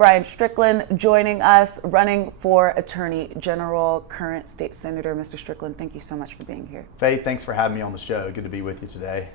Brian Strickland joining us, running for Attorney General, current state senator. Mr. Strickland, thank you so much for being here. Faith, thanks for having me on the show. Good to be with you today.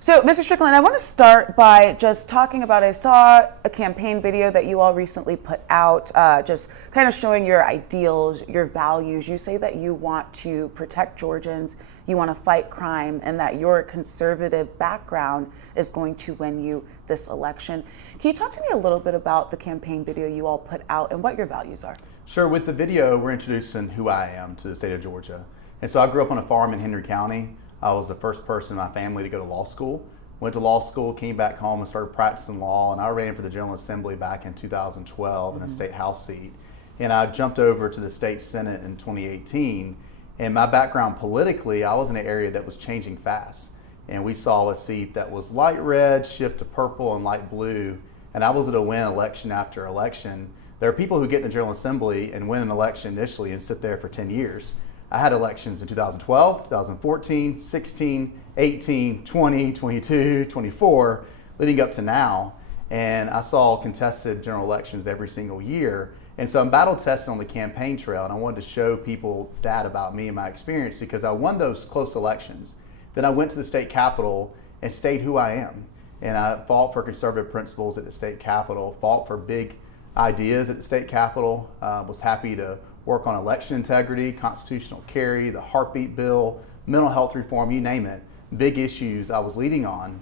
So, Mr. Strickland, I want to start by just talking about, I saw a campaign video that you all recently put out, just kind of showing your ideals, your values. You say that you want to protect Georgians, you want to fight crime, and that your conservative background is going to win you this election. Can you talk to me a little bit about the campaign video you all put out and what your values are? Sure. With the video, we're introducing who I am to the state of Georgia. And so I grew up on a farm in Henry County. I was the first person in my family to go to law school. Went to law school, came back home and started practicing law, and I ran for the General Assembly back in 2012 in a state house seat. And I jumped over to the state Senate in 2018. And my background politically, I was in an area that was changing fast. And we saw a seat that was light red shift to purple and light blue. And I was able to win election after election. There are people who get in the General Assembly and win an election initially and sit there for 10 years. I had elections in 2012, 2014, 16, 18, 20, 22, 24, leading up to now. And I saw contested general elections every single year. And so I'm battle testing on the campaign trail, and I wanted to show people that about me and my experience because I won those close elections. Then I went to the state capitol and stayed who I am. And I fought for conservative principles at the state capitol, fought for big ideas at the state capitol, was happy to work on election integrity, constitutional carry, the heartbeat bill, mental health reform, you name it, big issues I was leading on.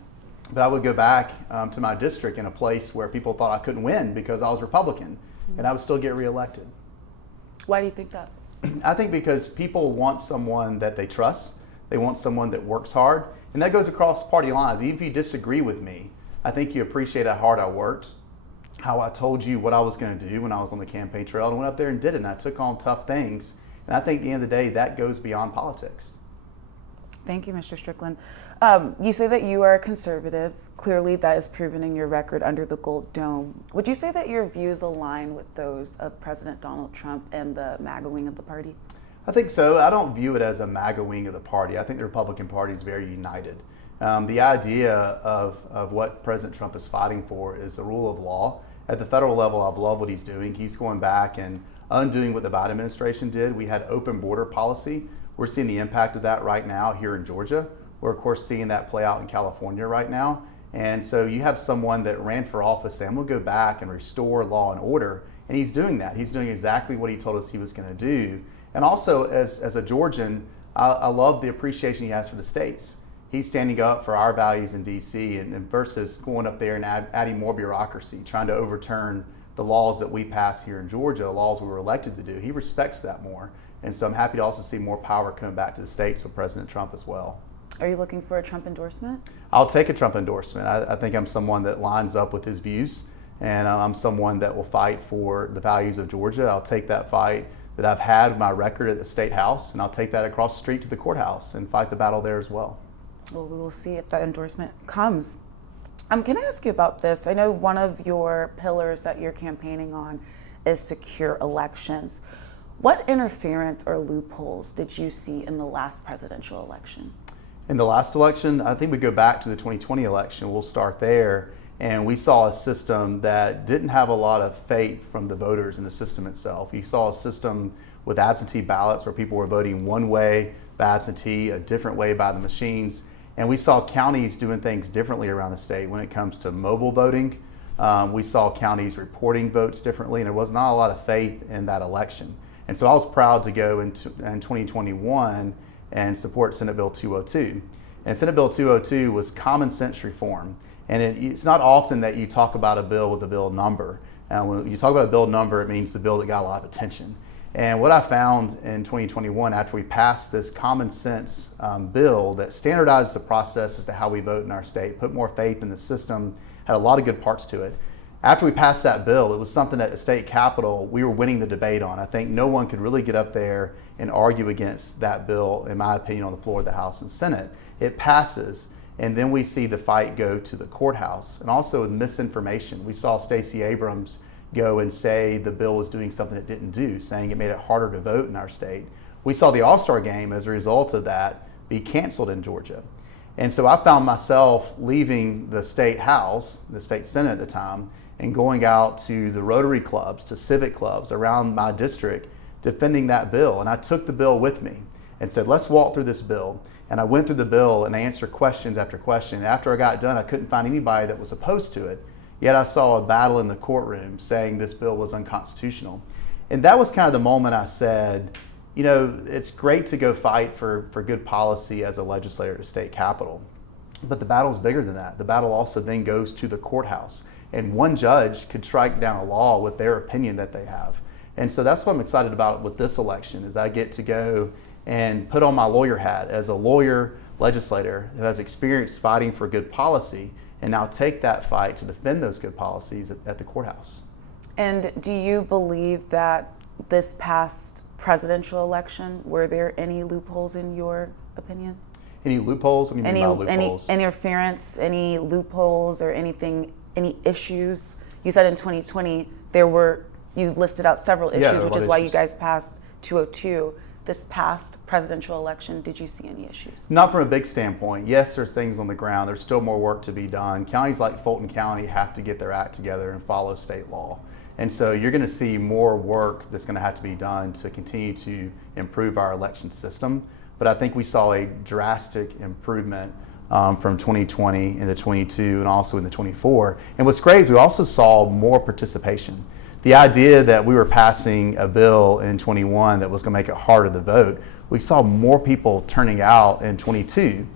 But I would go back to my district in a place where people thought I couldn't win because I was Republican, and I would still get reelected. Why do you think that? I think because people want someone that they trust, they want someone that works hard, and that goes across party lines. Even if you disagree with me, I think you appreciate how hard I worked, how I told you what I was going to do when I was on the campaign trail, and went up there and did it, and I took on tough things. And I think at the end of the day, that goes beyond politics. Thank you, Mr. Strickland. You say that you are a conservative. Clearly, that is proven in your record under the Gold Dome. Would you say that your views align with those of President Donald Trump and the MAGA wing of the party? I think so. I don't view it as a MAGA wing of the party. I think the Republican Party is very united. The idea of what President Trump is fighting for is the rule of law. At the federal level, I love what he's doing. He's going back and undoing what the Biden administration did. We had open border policy. We're seeing the impact of that right now here in Georgia. We're, of course, seeing that play out in California right now. And so you have someone that ran for office saying, we'll go back and restore law and order. And he's doing that. He's doing exactly what he told us he was going to do. And also, as a Georgian, I love the appreciation he has for the states. He's standing up for our values in D.C. and versus going up there and adding more bureaucracy, trying to overturn the laws that we pass here in Georgia, the laws we were elected to do. He respects that more. And so I'm happy to also see more power coming back to the states with President Trump as well. Are you looking for a Trump endorsement? I'll take a Trump endorsement. I think I'm someone that lines up with his views, and I'm someone that will fight for the values of Georgia. I'll take that fight that I've had with my record at the State House, and I'll take that across the street to the courthouse and fight the battle there as well. Well, we will see if that endorsement comes. Can I ask you about this? I know one of your pillars that you're campaigning on is secure elections. What interference or loopholes did you see in the last presidential election? In the last election, I think we go back to the 2020 election. We'll start there. And we saw a system that didn't have a lot of faith from the voters in the system itself. You saw a system with absentee ballots where people were voting one way by absentee, a different way by the machines. And we saw counties doing things differently around the state when it comes to mobile voting. We saw counties reporting votes differently, and there was not a lot of faith in that election. And so I was proud to go in 2021 and support Senate Bill 202. And Senate Bill 202 was common sense reform. And it's not often that you talk about a bill with a bill number. When you talk about a bill number, it means the bill that got a lot of attention. And what I found in 2021, after we passed this common sense bill that standardized the process as to how we vote in our state, put more faith in the system, had a lot of good parts to it. After we passed that bill, it was something at the state capitol we were winning the debate on. I think no one could really get up there and argue against that bill, in my opinion, on the floor of the House and Senate. It passes, and then we see the fight go to the courthouse. And also misinformation. We saw Stacey Abrams go and say the bill was doing something it didn't do, saying it made it harder to vote in our state. We saw the All-Star game as a result of that be canceled in Georgia. And so I found myself leaving the state house, the state senate at the time, and going out to the Rotary clubs, to civic clubs around my district, defending that bill. And I took the bill with me and said, let's walk through this bill. And I went through the bill and I answered questions after question. After I got done, I couldn't find anybody that was opposed to it. Yet I saw a battle in the courtroom saying this bill was unconstitutional. And that was kind of the moment I said, you know, it's great to go fight for good policy as a legislator at the state capitol. But the battle is bigger than that. The battle also then goes to the courthouse. And one judge could strike down a law with their opinion that they have. And so that's what I'm excited about with this election, is I get to go and put on my lawyer hat as a lawyer legislator who has experience fighting for good policy, and now take that fight to defend those good policies at the courthouse. And do you believe that this past presidential election, were there any loopholes in your opinion? Any loopholes? What do you mean by loopholes? Any interference, any loopholes, or anything, any issues? You said in 2020 you listed out several issues, which is why you guys passed 202. This past presidential election, did you see any issues? Not from a big standpoint. Yes, there's things on the ground. There's still more work to be done. Counties like Fulton County have to get their act together and follow state law. And so you're going to see more work that's going to have to be done to continue to improve our election system. But I think we saw a drastic improvement from 2020 into 22 and also into 24. And what's great is we also saw more participation. The idea that we were passing a bill in 21 that was going to make it harder to vote, we saw more people turning out in 22.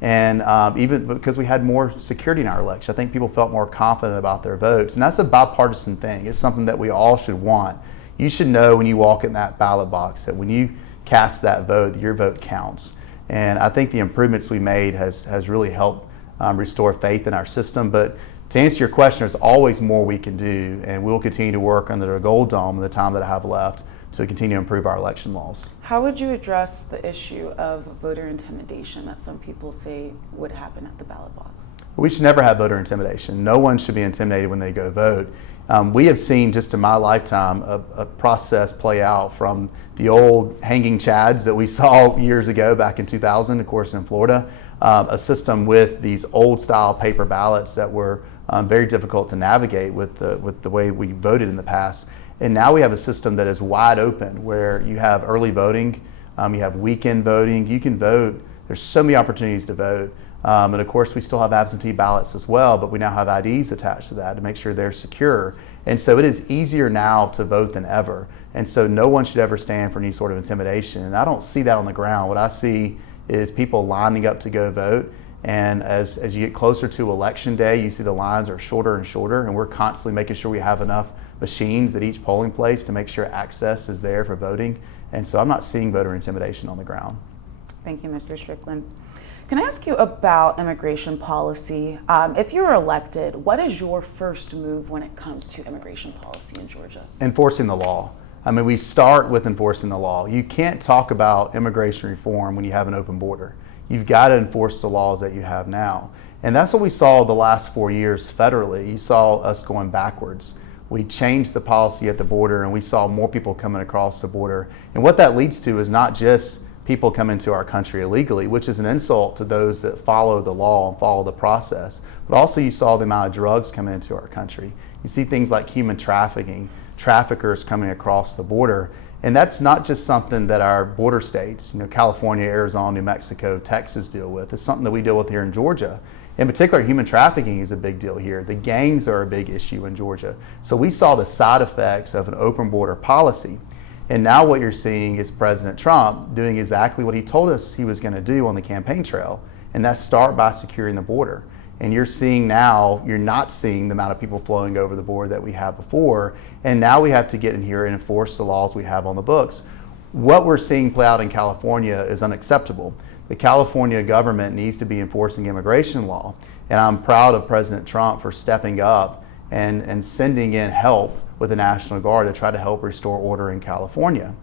And even because we had more security in our election, I think people felt more confident about their votes. And that's a bipartisan thing. It's something that we all should want. You should know when you walk in that ballot box that when you cast that vote, your vote counts. And I think the improvements we made has really helped restore faith in our system. But to answer your question, there's always more we can do, and we'll continue to work under the Gold Dome in the time that I have left to continue to improve our election laws. How would you address the issue of voter intimidation that some people say would happen at the ballot box? We should never have voter intimidation. No one should be intimidated when they go vote. We have seen just in my lifetime a process play out from the old hanging chads that we saw years ago back in 2000, of course, in Florida, a system with these old style paper ballots that were very difficult to navigate with the way we voted in the past. And now we have a system that is wide open where you have early voting, you have weekend voting, you can vote. There's so many opportunities to vote. And of course, we still have absentee ballots as well, but we now have IDs attached to that to make sure they're secure. And so it is easier now to vote than ever. And so no one should ever stand for any sort of intimidation. And I don't see that on the ground. What I see is people lining up to go vote. And as you get closer to election day, you see the lines are shorter and shorter, and we're constantly making sure we have enough machines at each polling place to make sure access is there for voting. And so I'm not seeing voter intimidation on the ground. Thank you, Mr. Strickland. Can I ask you about immigration policy? If you're elected, what is your first move when it comes to immigration policy in Georgia? Enforcing the law. I mean, we start with enforcing the law. You can't talk about immigration reform when you have an open border. You've got to enforce the laws that you have now. And that's what we saw the last 4 years federally. You saw us going backwards. We changed the policy at the border, and we saw more people coming across the border. And what that leads to is not just people come into our country illegally, which is an insult to those that follow the law and follow the process, but also you saw the amount of drugs coming into our country. You see things like human trafficking, traffickers coming across the border, and that's not just something that our border states, California, Arizona, New Mexico, Texas deal with. It's something that we deal with here in Georgia. In particular, human trafficking is a big deal here. The gangs are a big issue in Georgia. So we saw the side effects of an open border policy. And now what you're seeing is President Trump doing exactly what he told us he was going to do on the campaign trail, and that's start by securing the border. And you're seeing now, you're not seeing the amount of people flowing over the border that we had before, and now we have to get in here and enforce the laws we have on the books. What we're seeing play out in California is unacceptable. The California government needs to be enforcing immigration law, and I'm proud of President Trump for stepping up and sending in help with the National Guard to try to help restore order in California.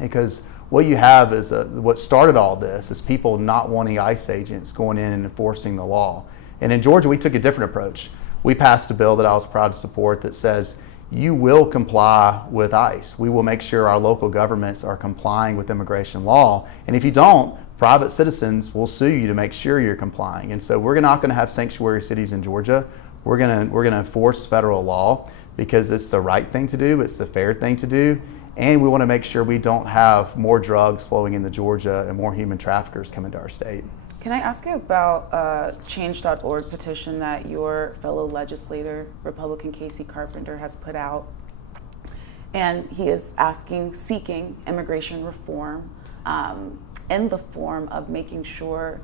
Because what you have is, what started all this is people not wanting ICE agents going in and enforcing the law. And in Georgia, we took a different approach. We passed a bill that I was proud to support that says you will comply with ICE. We will make sure our local governments are complying with immigration law. And if you don't, private citizens will sue you to make sure you're complying. And so we're not going to have sanctuary cities in Georgia. we're gonna enforce federal law because it's the right thing to do, it's the fair thing to do, and we want to make sure we don't have more drugs flowing into Georgia and more human traffickers coming to our state. Can I ask you about a change.org petition that your fellow legislator, Republican Casey Carpenter, has put out? And he is seeking immigration reform in the form of making sure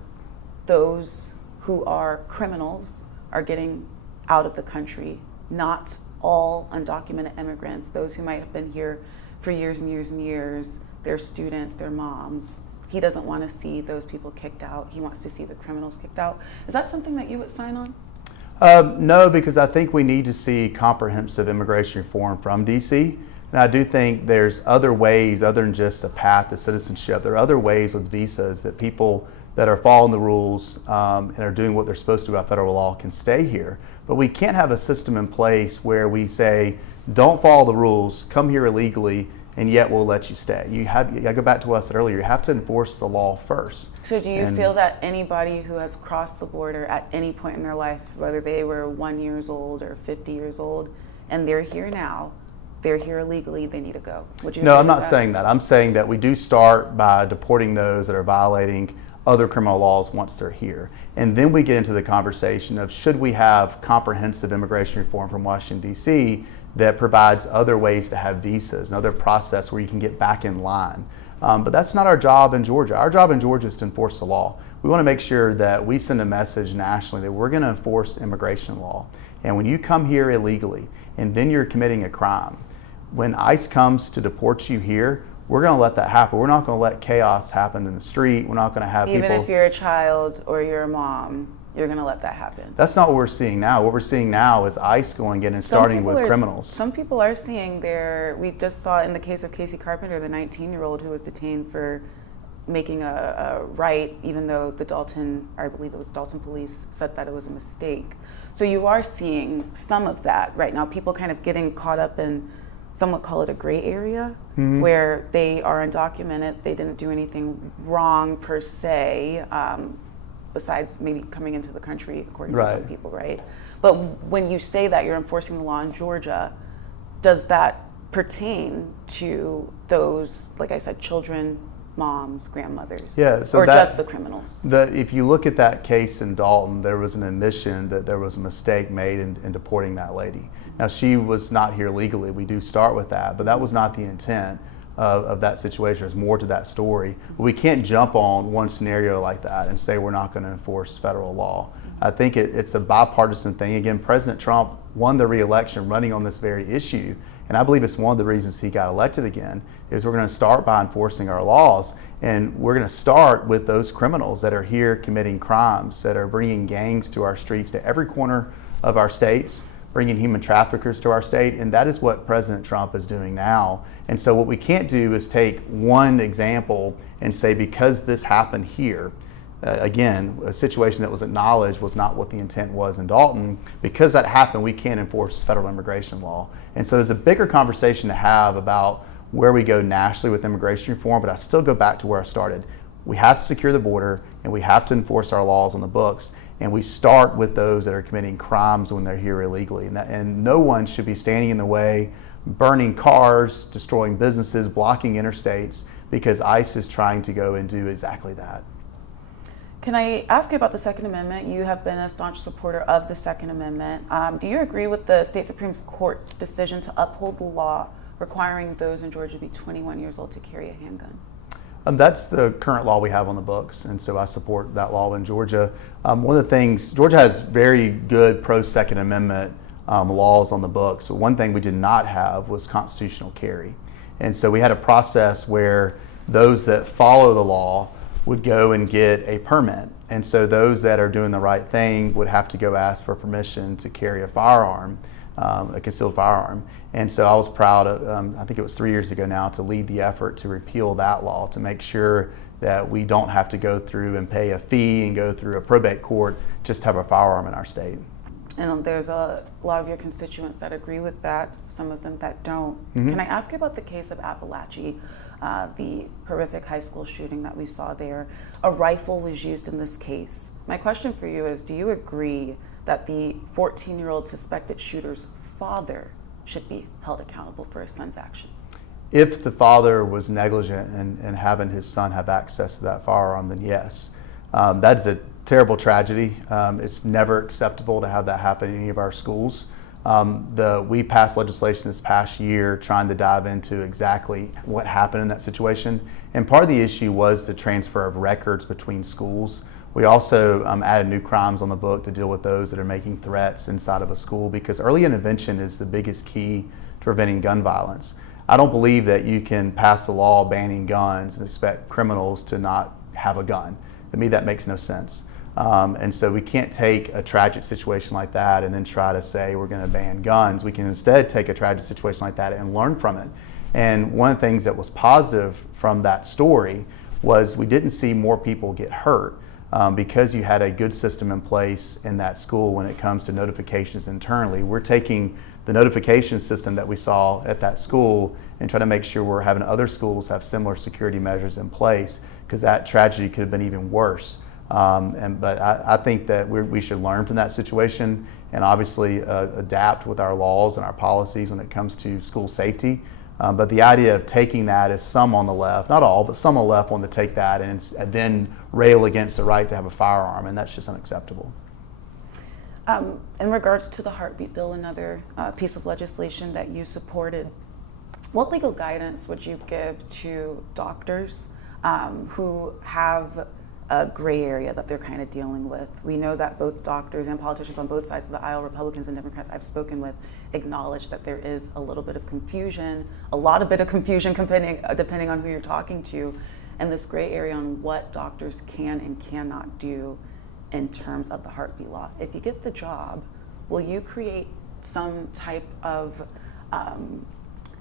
those who are criminals are getting out of the country, not all undocumented immigrants, those who might have been here for years and years and years, their students, their moms. He doesn't want to see those people kicked out. He wants to see the criminals kicked out. Is that something that you would sign on? No, because I think we need to see comprehensive immigration reform from DC. And I do think there's other ways other than just a path to citizenship. There are other ways with visas that people that are following the rules and are doing what they're supposed to by federal law can stay here. But we can't have a system in place where we say, don't follow the rules, come here illegally, and yet we'll let you stay. I go back to what I said earlier, you have to enforce the law first. So do you feel that anybody who has crossed the border at any point in their life, whether they were 1 year old or 50 years old, and they're here now, they're here illegally, they need to go? Would you? No, I'm not saying that. I'm saying that we do start by deporting those that are violating other criminal laws once they're here. And then we get into the conversation of should we have comprehensive immigration reform from Washington, D.C. that provides other ways to have visas, another process where you can get back in line. But that's not our job in Georgia. Our job in Georgia is to enforce the law. We want to make sure that we send a message nationally that we're going to enforce immigration law. And when you come here illegally and then you're committing a crime, when ICE comes to deport you here, we're going to let that happen. We're not going to let chaos happen in the street. We're not going to have people. Even if you're a child or you're a mom, you're going to let that happen. That's not what we're seeing now. What we're seeing now is ICE going in and starting with criminals. Some people are seeing we just saw in the case of Casey Carpenter, the 19-year-old who was detained for making a right, even though I believe it was Dalton police said that it was a mistake. So you are seeing some of that right now. People kind of getting caught up in, some would call it a gray area, where they are undocumented, they didn't do anything wrong per se, besides maybe coming into the country, according to some people, right? But when you say that you're enforcing the law in Georgia, does that pertain to those, like I said, children, moms, grandmothers, or just the criminals? If you look at that case in Dalton, there was an admission that there was a mistake made in deporting that lady. Now, she was not here legally. We do start with that, but that was not the intent of that situation. There's more to that story. But we can't jump on one scenario like that and say we're not going to enforce federal law. I think it's a bipartisan thing. Again, President Trump won the re-election running on this very issue, and I believe it's one of the reasons he got elected again, is we're going to start by enforcing our laws, and we're going to start with those criminals that are here committing crimes, that are bringing gangs to our streets, to every corner of our states, bringing human traffickers to our state, and that is what President Trump is doing now. And so what we can't do is take one example and say because this happened here, again, a situation that was acknowledged was not what the intent was in Dalton, because that happened, we can't enforce federal immigration law. And so there's a bigger conversation to have about where we go nationally with immigration reform, but I still go back to where I started. We have to secure the border, and we have to enforce our laws on the books. And we start with those that are committing crimes when they're here illegally. And no one should be standing in the way, burning cars, destroying businesses, blocking interstates, because ICE is trying to go and do exactly that. Can I ask you about the Second Amendment? You have been a staunch supporter of the Second Amendment. Do you agree with the state Supreme Court's decision to uphold the law requiring those in Georgia to be 21 years old to carry a handgun? That's the current law we have on the books, and so I support that law in Georgia. One of the things, Georgia has very good pro-Second Amendment laws on the books, but one thing we did not have was constitutional carry. And so we had a process where those that follow the law would go and get a permit. And so those that are doing the right thing would have to go ask for permission to carry a firearm, a concealed firearm. And so I was proud of, I think it was 3 years ago now, to lead the effort to repeal that law, to make sure that we don't have to go through and pay a fee and go through a probate court just to have a firearm in our state. And there's a lot of your constituents that agree with that, some of them that don't. Can I ask you about the case of Appalachia, the horrific high school shooting that we saw there? A rifle was used in this case. My question for you is, do you agree that the 14-year-old suspected shooter's father should be held accountable for his son's actions? If the father was negligent in having his son have access to that firearm, then yes. That is a terrible tragedy. It's never acceptable to have that happen in any of our schools. We passed legislation this past year trying to dive into exactly what happened in that situation. And part of the issue was the transfer of records between schools. We also added new crimes on the book to deal with those that are making threats inside of a school, because early intervention is the biggest key to preventing gun violence. I don't believe that you can pass a law banning guns and expect criminals to not have a gun. To me, that makes no sense. And so we can't take a tragic situation like that and then try to say we're going to ban guns. We can instead take a tragic situation like that and learn from it. And one of the things that was positive from that story was we didn't see more people get hurt because you had a good system in place in that school when it comes to notifications internally. We're taking the notification system that we saw at that school and trying to make sure we're having other schools have similar security measures in place, because that tragedy could have been even worse. But I think that we should learn from that situation and obviously adapt with our laws and our policies when it comes to school safety. But the idea of taking that, as some on the left, not all, but some on the left want to take that and then rail against the right to have a firearm, and that's just unacceptable. In regards to the heartbeat bill, another piece of legislation that you supported, what legal guidance would you give to doctors who have a gray area that they're kind of dealing with? We know that both doctors and politicians on both sides of the aisle, Republicans and Democrats I've spoken with, acknowledge that there is a little bit of confusion, depending on who you're talking to, and this gray area on what doctors can and cannot do in terms of the heartbeat law. If you get the job, will you create some type of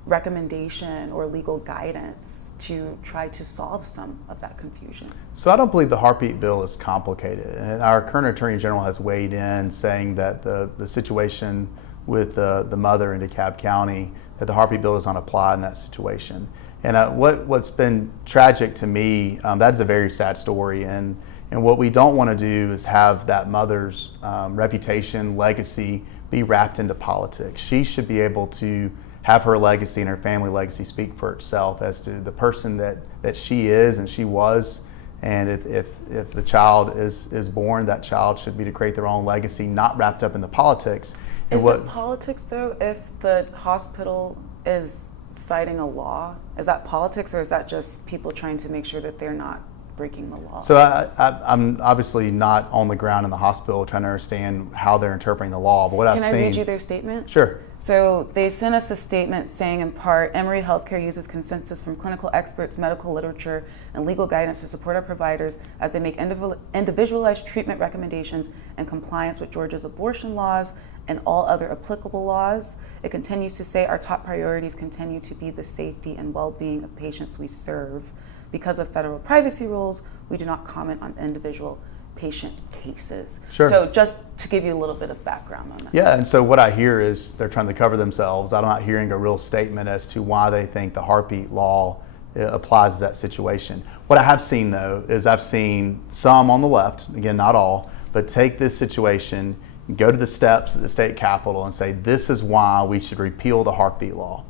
recommendation or legal guidance to try to solve some of that confusion? So I don't believe the heartbeat bill is complicated. And our current Attorney General has weighed in saying that the situation with the mother in DeKalb County, that the heartbeat bill does not apply in that situation. And what's been tragic to me, that is a very sad story. And what we don't want to do is have that mother's reputation, legacy be wrapped into politics. She should be able to have her legacy and her family legacy speak for itself as to the person that she is and she was. And if the child is born, that child should be to create their own legacy, not wrapped up in the politics. Is it politics, though, if the hospital is citing a law? Is that politics, or is that just people trying to make sure that they're not breaking the law? So I'm obviously not on the ground in the hospital trying to understand how they're interpreting the law, but what I've seen... Can I read you their statement? Sure. So they sent us a statement saying, in part, Emory Healthcare uses consensus from clinical experts, medical literature, and legal guidance to support our providers as they make individualized treatment recommendations in compliance with Georgia's abortion laws and all other applicable laws. It continues to say our top priorities continue to be the safety and well-being of patients we serve. Because of federal privacy rules, we do not comment on individual patient cases. Sure. So just to give you a little bit of background on that. Yeah, and so what I hear is they're trying to cover themselves. I'm not hearing a real statement as to why they think the heartbeat law applies to that situation. What I have seen, though, is I've seen some on the left, again, not all, but take this situation, go to the steps at the state capitol and say, this is why we should repeal the heartbeat law.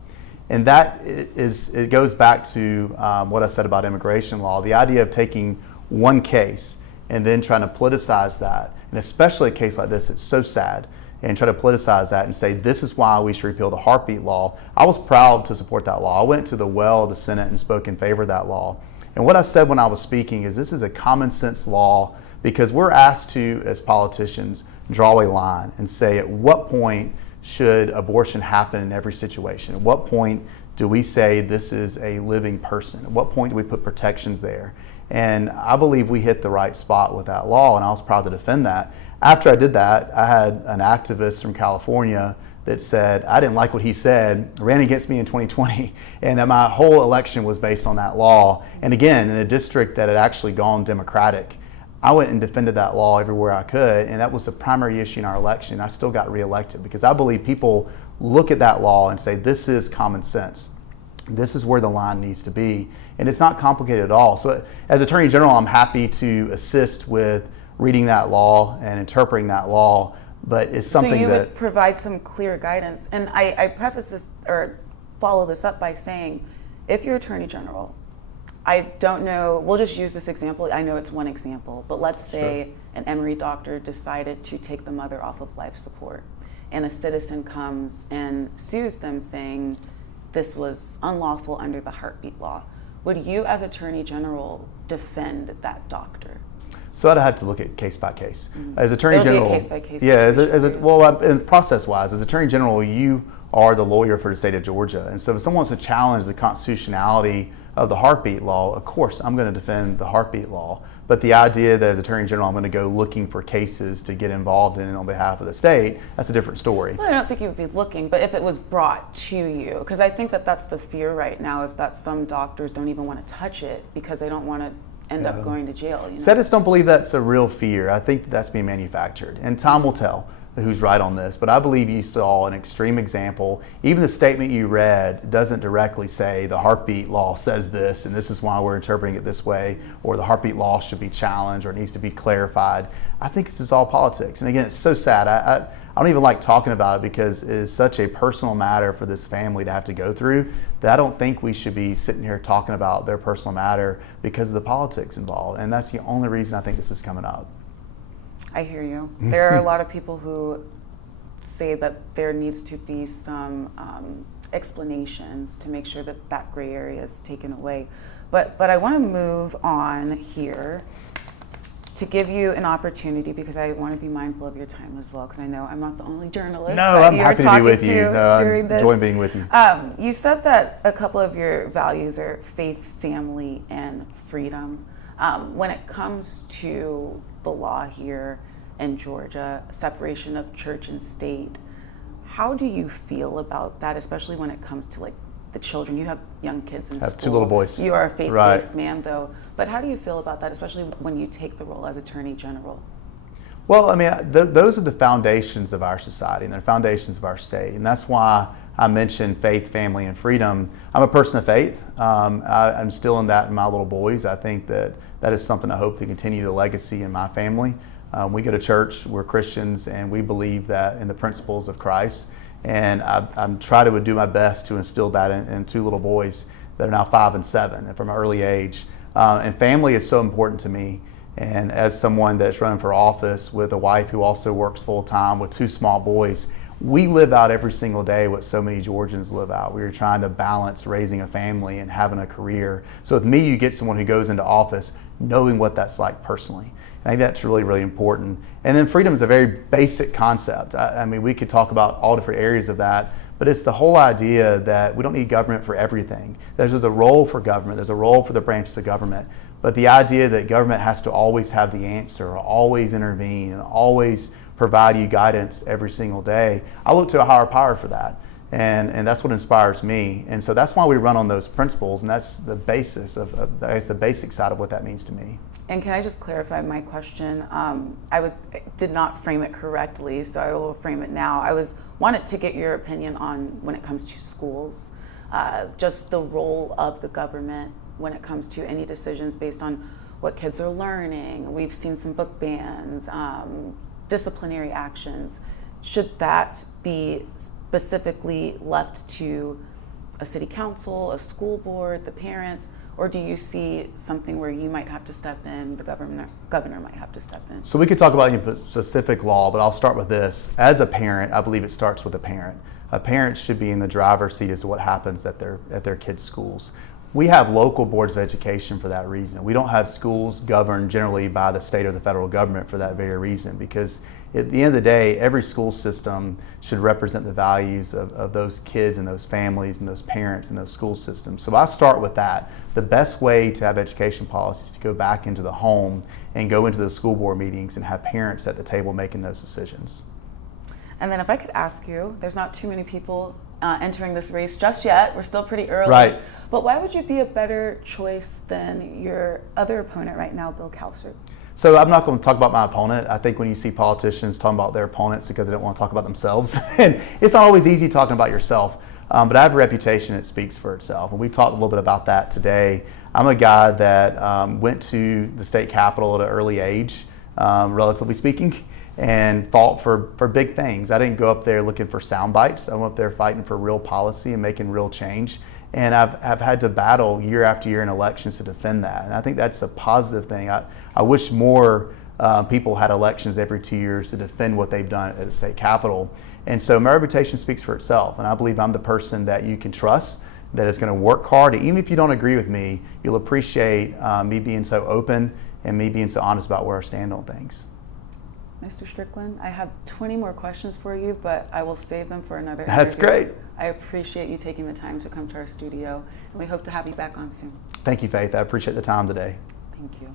And that it goes back to what I said about immigration law, the idea of taking one case and then trying to politicize that. And especially a case like this, it's so sad, and try to politicize that and say, this is why we should repeal the heartbeat law. I was proud to support that law. I went to the well of the Senate and spoke in favor of that law. And what I said when I was speaking is this is a common sense law, because we're asked to, as politicians, draw a line and say at what point should abortion happen in every situation? At what point do we say this is a living person? At what point do we put protections there? And I believe we hit the right spot with that law, and I was proud to defend that. After I did that, I had an activist from California that said, I didn't like what he said, ran against me in 2020, and that my whole election was based on that law. And again, in a district that had actually gone Democratic, I went and defended that law everywhere I could, and that was the primary issue in our election. I still got reelected because I believe people look at that law and say, this is common sense. This is where the line needs to be. And it's not complicated at all. So as Attorney General, I'm happy to assist with reading that law and interpreting that law. but it's something so you that would provide some clear guidance. And I preface this or follow this up by saying, if you're Attorney General, I don't know, we'll just use this example. I know it's one example, but let's say an Emory doctor decided to take the mother off of life support, and a citizen comes and sues them saying this was unlawful under the heartbeat law. Would you, as Attorney General, defend that doctor? So I'd have to look at case by case. As Attorney It'll General, be a case by case yeah. situation. Process wise, as Attorney General, you are the lawyer for the state of Georgia, and so if someone wants to challenge the constitutionality of the heartbeat law, of course I'm going to defend the heartbeat law. But the idea that as Attorney General I'm going to go looking for cases to get involved in on behalf of the state, that's a different story. Well, I don't think you would be looking, but if it was brought to you, because I think that that's the fear right now, is that some doctors don't even want to touch it because they don't want to end up going to jail. You know? Statists don't believe that's a real fear. I think that's being manufactured, and time will tell who's right on this. But I believe you saw an extreme example. Even the statement you read doesn't directly say the heartbeat law says this, and this is why we're interpreting it this way, or the heartbeat law should be challenged or it needs to be clarified. I think this is all politics. And again, it's so sad. I don't even like talking about it because it is such a personal matter for this family to have to go through that I don't think we should be sitting here talking about their personal matter because of the politics involved. And that's the only reason I think this is coming up. I hear you. There are a lot of people who say that there needs to be some explanations to make sure that that gray area is taken away. But I want to move on here to give you an opportunity, because I want to be mindful of your time as well, because I know I'm not the only journalist No, that I'm you're happy to be talking with you. to No, during I'm this. enjoying being with you. You said that a couple of your values are faith, family, and freedom. When it comes to the law here in Georgia, separation of church and state, how do you feel about that, especially when it comes to like the children? You have young kids in school. I have two little boys. You are a faith-based Right. man, though. But how do you feel about that, especially when you take the role as Attorney General? Well, I mean, those are the foundations of our society, and they're foundations of our state. And that's why I mentioned faith, family, and freedom. I'm a person of faith. I'm still in that in my little boys. I think that is something I hope to continue the legacy in my family. We go to church, we're Christians, and we believe that in the principles of Christ. And I'm trying to do my best to instill that in two little boys that are now 5 and 7, and from an early age. And family is so important to me. And as someone that's running for office with a wife who also works full time with 2 small boys, we live out every single day what so many Georgians live out. We are trying to balance raising a family and having a career. So with me, you get someone who goes into office knowing what that's like personally. I think that's really, really important. And then freedom is a very basic concept. I mean, we could talk about all different areas of that, but it's the whole idea that we don't need government for everything. There's a role for government. There's a role for the branches of government. But the idea that government has to always have the answer, or always intervene, and always provide you guidance every single day, I look to a higher power for that. And that's what inspires me. And so that's why we run on those principles, and that's the basis of I guess the basic side of what that means to me. And can I just clarify my question? I did not frame it correctly, so I will frame it now. Wanted to get your opinion on when it comes to schools, just the role of the government when it comes to any decisions based on what kids are learning. We've seen some book bans, disciplinary actions. Should that be specifically left to a city council, a school board, the parents, or do you see something where you might have to step in, the governor might have to step in? So we could talk about any specific law, but I'll start with this. As a parent, I believe it starts with a parent. A parent should be in the driver's seat as to what happens at their kids' schools. We have local boards of education for that reason. We don't have schools governed generally by the state or the federal government for that very reason, because at the end of the day, every school system should represent the values of those kids and those families and those parents and those school systems. So I start with that. The best way to have education policy is to go back into the home and go into the school board meetings and have parents at the table making those decisions. And then if I could ask you, there's not too many people entering this race just yet. We're still pretty early. Right. But why would you be a better choice than your other opponent right now, Bill Cowsert? So I'm not going to talk about my opponent. I think when you see politicians talking about their opponents because they don't want to talk about themselves, and it's not always easy talking about yourself, but I have a reputation that speaks for itself. And we talked a little bit about that today. I'm a guy that went to the state capitol at an early age, relatively speaking, and fought for big things. I didn't go up there looking for sound bites. I went up there fighting for real policy and making real change. And I've had to battle year after year in elections to defend that. And I think that's a positive thing. I wish more people had elections every 2 years to defend what they've done at the state capitol. And so my reputation speaks for itself. And I believe I'm the person that you can trust, that is going to work hard. Even if you don't agree with me, you'll appreciate me being so open and me being so honest about where I stand on things. Mr. Strickland, I have 20 more questions for you, but I will save them for another That's interview. great. I appreciate you taking the time to come to our studio, and we hope to have you back on soon. Thank you, Faith. I appreciate the time today. Thank you.